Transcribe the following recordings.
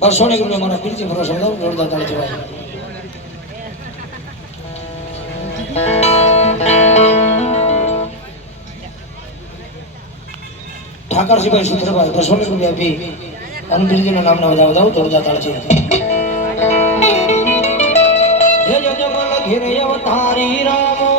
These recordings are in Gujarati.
200 રૂપિયા મારા પીરજી ભરોસો દઉં જોરદાર તાળી જવાય ઠાકરજીભાઈ સુત્રભાઈ 200 રૂપિયા આપી અને પીરજીના નામના વધાવ દઉં જોરદાર તાળી જય જય જમલ ઘેરે અવતારી રામો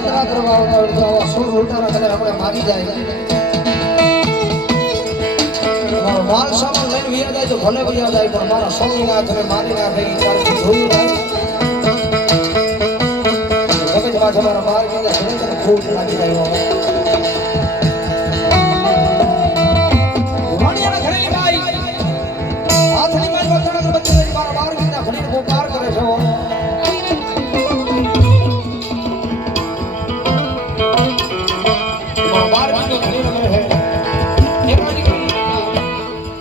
यात्रा करवा सुर लूटारा कदे આપણે મારી જાય માલ સામાન લઈને વિયા જાય તો ભલે વિયા જાય પણ મારા સ્વામી ના ઘરે મારી ના ગઈ તારે જોયું ના તમે જવા તમારા બહાર ગયા ઘરે તને ખૂબ લાગી જાય વાણિયાના ઘરે બાઈ હાથની મારી વખત બચ્ચે મારા બહાર ગયા ઘરે પોકાર કરે છે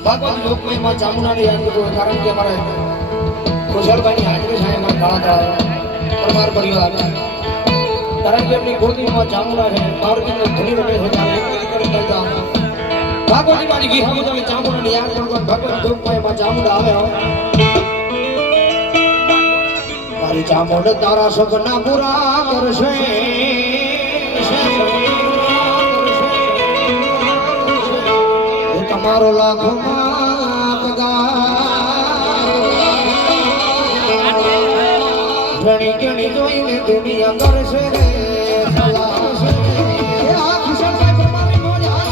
भगवान लोक में मां चामुंडा ने याद को कारण के हमारे कुशल भाई हाजरी है हमारे काला था परमार परिवार कारण के अपनी गोदी में मां चामुंडा है और की धनी रहे हो जाए एक कर करता भगवान की बानी की हम तो चामुंडा ने याद करो भगवान लोक में मां चामुंडा आवे हो मारी चामुंडा तारा सपना पूरा करशे તમારો લાખો ઘણી ઘણી જોઈને દુનિયા કરશે રે